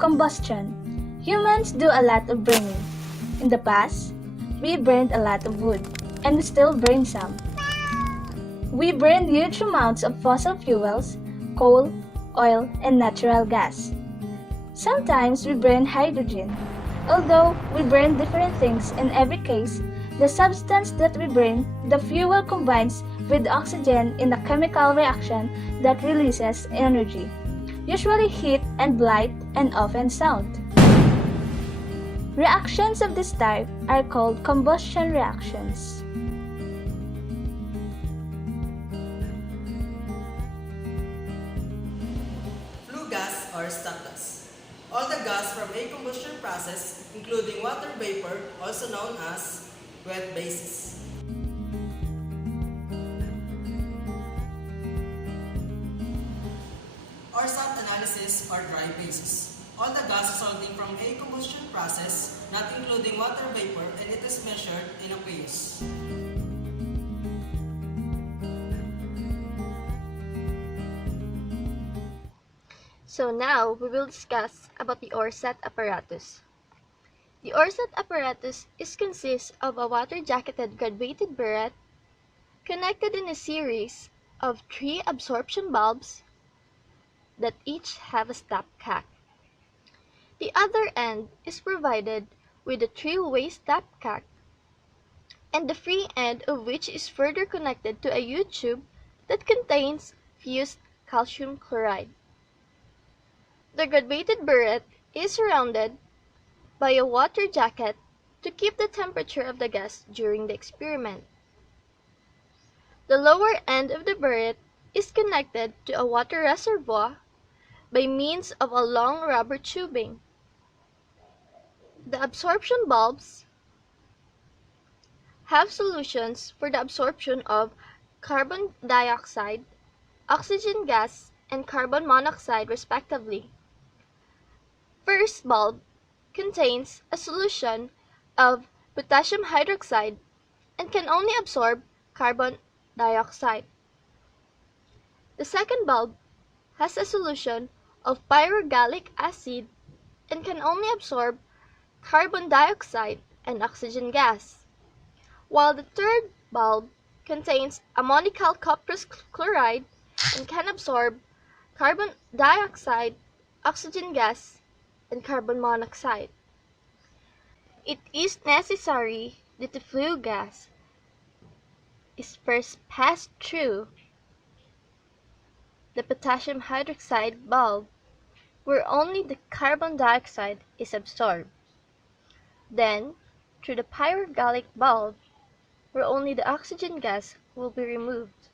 Combustion. Humans do a lot of burning. In the past, we burned a lot of wood, and we still burn some. We burn huge amounts of fossil fuels, coal, oil, and natural gas. Sometimes we burn hydrogen. Although we burn different things in every case, the substance that we burn, the fuel combines with oxygen in a chemical reaction that releases energy, usually heat and light and often sound. Reactions of this type are called combustion reactions. Flue gas or stock gas. All the gas from a combustion process, including water vapor, also known as wet bases. Or salt analysis or dry bases. All the gas resulting from a combustion process, not including water vapor, and it is measured in aqueous. So now we will discuss about the ORSAT apparatus. The ORSAT apparatus consists of a water-jacketed graduated burette connected in a series of 3 absorption bulbs that each have a stopcock. The other end is provided with a 3-way stopcock, and the free end of which is further connected to a U-tube that contains fused calcium chloride. The graduated burette is surrounded by a water jacket to keep the temperature of the gas during the experiment. The lower end of the burette is connected to a water reservoir by means of a long rubber tubing. The absorption bulbs have solutions for the absorption of carbon dioxide, oxygen gas, and carbon monoxide respectively. First bulb contains a solution of potassium hydroxide and can only absorb carbon dioxide. The second bulb has a solution of pyrogallic acid and can only absorb carbon dioxide and oxygen gas, while the third bulb contains ammonical cuprous chloride and can absorb carbon dioxide, oxygen gas, and carbon monoxide. It is necessary that the flue gas is first passed through the potassium hydroxide bulb where only the carbon dioxide is absorbed, then through the pyrogallic bulb where only the oxygen gas will be removed,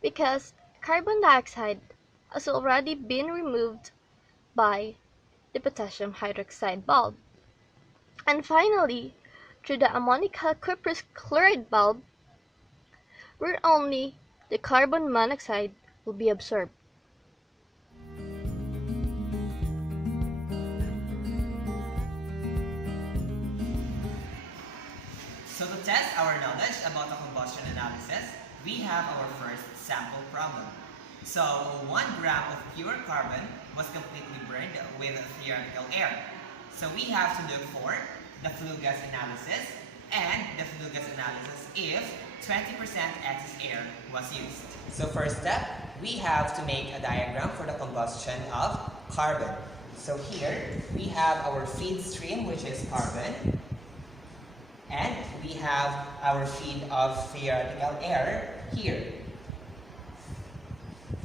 because carbon dioxide has already been removed by the potassium hydroxide bulb. And finally, through the ammonical cuprous chloride bulb, where only the carbon monoxide will be absorbed. So to test our knowledge about the combustion analysis, we have our first sample problem. So 1 gram of pure carbon was completely burned with theoretical air. So we have to look for the flue gas analysis and the flue gas analysis if 20% excess air was used. So first step, we have to make a diagram for the combustion of carbon. So here we have our feed stream, which is carbon, and we have our feed of theoretical air here,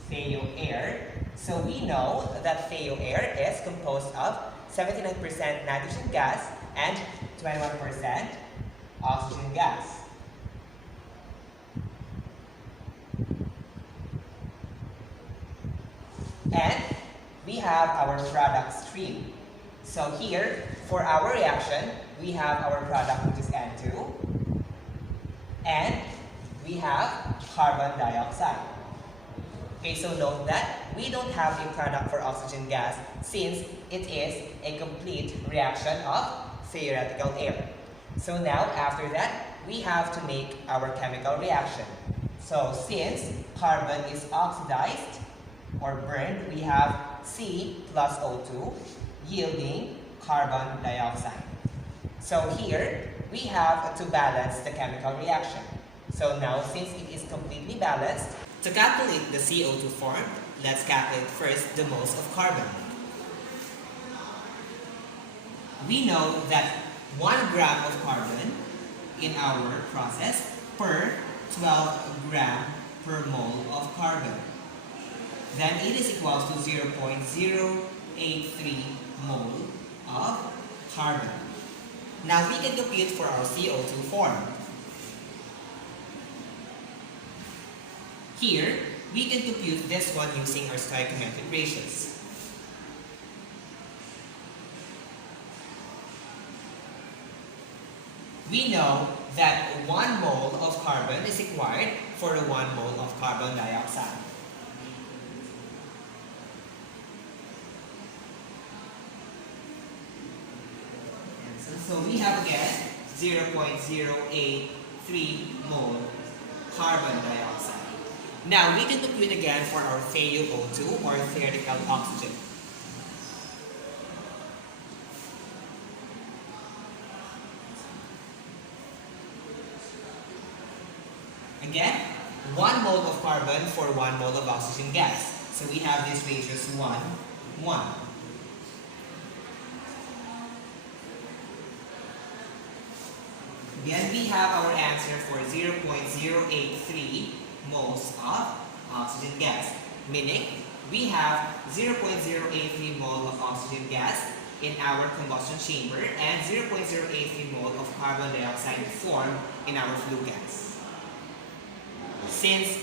FEO air. So we know that FEO air is composed of 79% nitrogen gas and 21% oxygen gas. And we have our product stream. So here, for our reaction, we have our product, which is N2, and we have carbon dioxide. Okay, so note that we don't have a product for oxygen gas since it is a complete reaction of theoretical air. So now, after that, we have to make our chemical reaction. So since carbon is oxidized or burned, we have C plus O2 yielding carbon dioxide. So here, we have to balance the chemical reaction. So now, since it is completely balanced, to calculate the CO2 formed, let's calculate first the moles of carbon. We know that 1 gram of carbon in our process per 12 gram per mole of carbon. Then it is equals to 0.083 mole of carbon. Now we can compute for our CO2 form. Here, we can compute this one using our stoichiometric ratios. We know that 1 mole of carbon is required for 1 mole of carbon dioxide. So we have again 0.083 mole carbon dioxide. Now we can compute again for our TheO2 or theoretical oxygen. Again, 1 mole of carbon for 1 mole of oxygen gas. So we have these ratios 1, 1. Again, we have our answer for 0.083 moles of oxygen gas. Meaning, we have 0.083 mole of oxygen gas in our combustion chamber and 0.083 mole of carbon dioxide formed in our flue gas. Since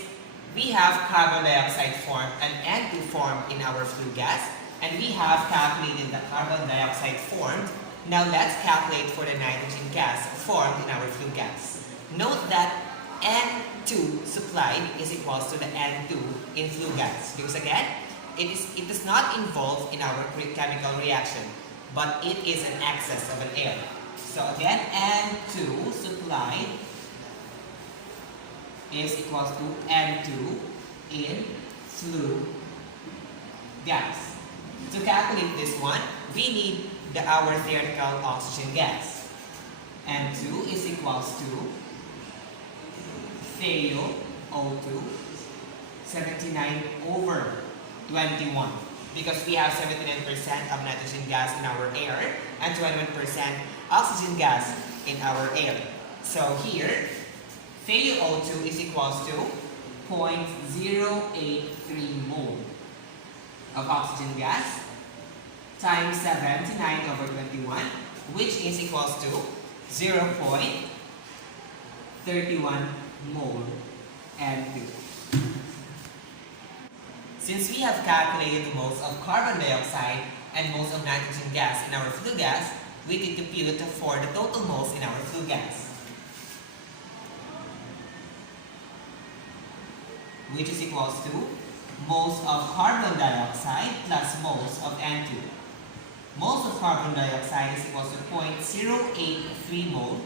we have carbon dioxide formed and N2 formed in our flue gas, and we have calculated the carbon dioxide formed, now let's calculate for the nitrogen gas formed in our flue gas. Note that N2 supplied is equals to the N2 in flue gas, because again, it is not involved in our chemical reaction, but it is an excess of an air. So again, N2 supplied is equals to N2 in flue gas. To calculate this one, we need our theoretical oxygen gas. N2 is equals to TheO2 79 over 21, because we have 79% of nitrogen gas in our air and 21% oxygen gas in our air. So here, TheO2 is equals to 0.083 mole of oxygen gas times 79 over 21, which is equals to 0.31 mole N2. Since we have calculated the moles of carbon dioxide and moles of nitrogen gas in our flue gas, we can compute for the total moles in our flue gas, which is equals to moles of carbon dioxide plus moles of N2. Moles of carbon dioxide is equals to 0.083 mole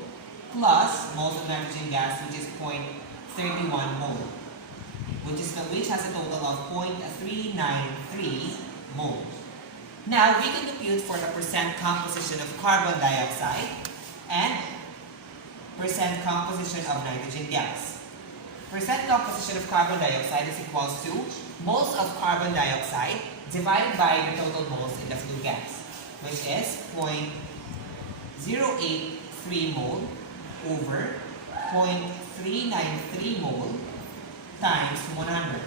plus moles of nitrogen gas, which is 0.31 mole, which has a total of 0.393 mole. Now we can compute for the percent composition of carbon dioxide and percent composition of nitrogen gas. Percent composition of carbon dioxide is equals to moles of carbon dioxide divided by the total moles in the flue gas, which is 0.083 mole over 0.393 mole times 100,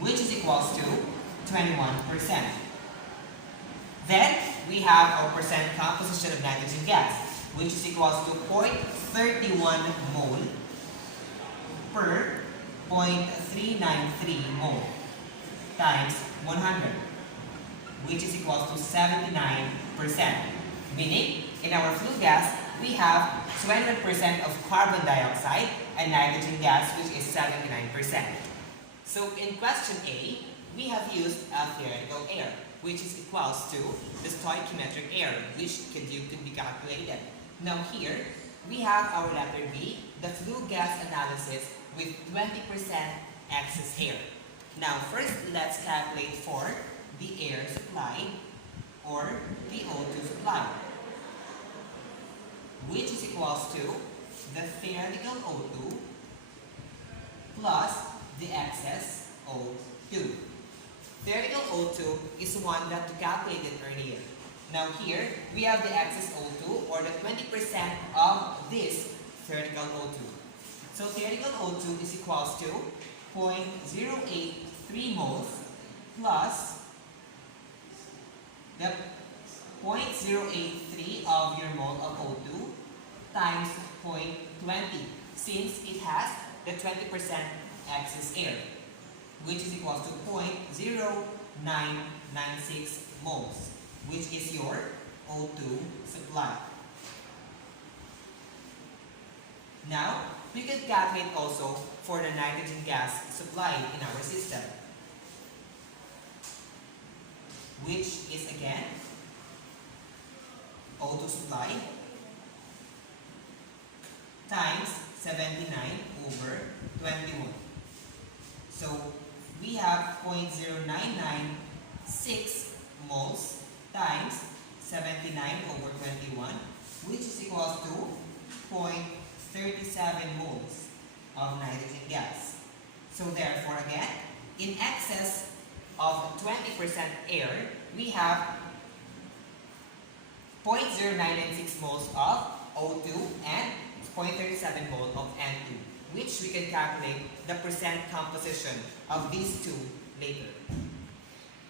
which is equals to 21%. Then we have our percent composition of nitrogen gas, which is equals to 0.31 mole per 0.393 mole times 100, which is equals to 79%. Meaning, in our flue gas, we have 21% of carbon dioxide and nitrogen gas, which is 79%. So in question A, we have used a theoretical air, which is equals to the stoichiometric air, which could be calculated. Now here, we have our letter B, the flue gas analysis with 20% excess air. Now first, let's calculate for the air supplied or the O2 supply, which is equals to the theoretical O2 plus the excess O2. Theoretical O2 is one that we calculated earlier. Now here, we have the excess O2 or the 20% of this theoretical O2. So theoretical O2 is equals to 0.083 moles plus the 0.083 of your mole of O2 times 0.20, since it has the 20% excess air, which is equal to 0.0996 moles, which is your O2 supply. Now, we can calculate also for the nitrogen gas supplied in our system, which is again O2 supply times 79/21. So we have 0.0996 moles times 79/21, which is equals to 0.37 moles of nitrogen gas. So therefore again, in excess of 20% air, we have 0.0996 moles of O2 and 0.37 mole of N2, which we can calculate the percent composition of these two later.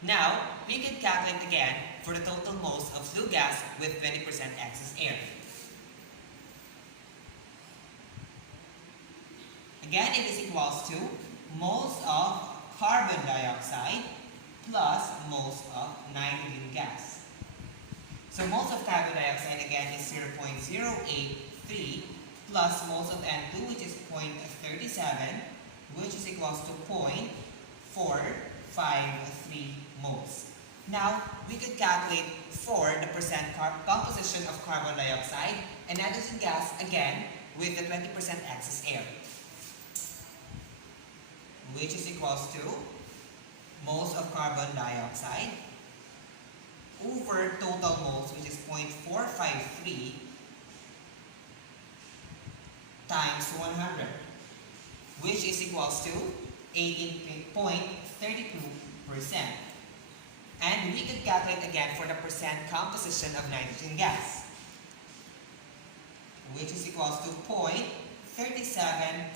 Now, we can calculate again for the total moles of flue gas with 20% excess air. Again, it is equals to moles of carbon dioxide plus moles of nitrogen gas. So moles of carbon dioxide again is 0.083 plus moles of N2, which is 0.37, which is equals to 0.453 moles. Now, we could calculate for the percent composition of carbon dioxide and nitrogen gas again with the 20% excess air, which is equals to moles of carbon dioxide over total moles, which is 0.453 times 100, which is equals to 18.32%. And we could calculate again for the percent composition of nitrogen gas, which is equals to 0.37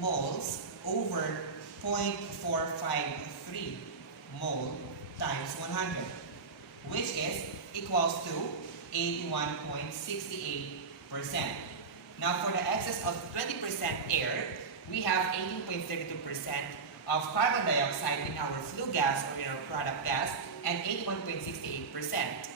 moles over 0.453 mole times 100, which is equals to 81.68%. Now for the excess of 20% air, we have 18.32% of carbon dioxide in our flue gas or in our product gas and 81.68%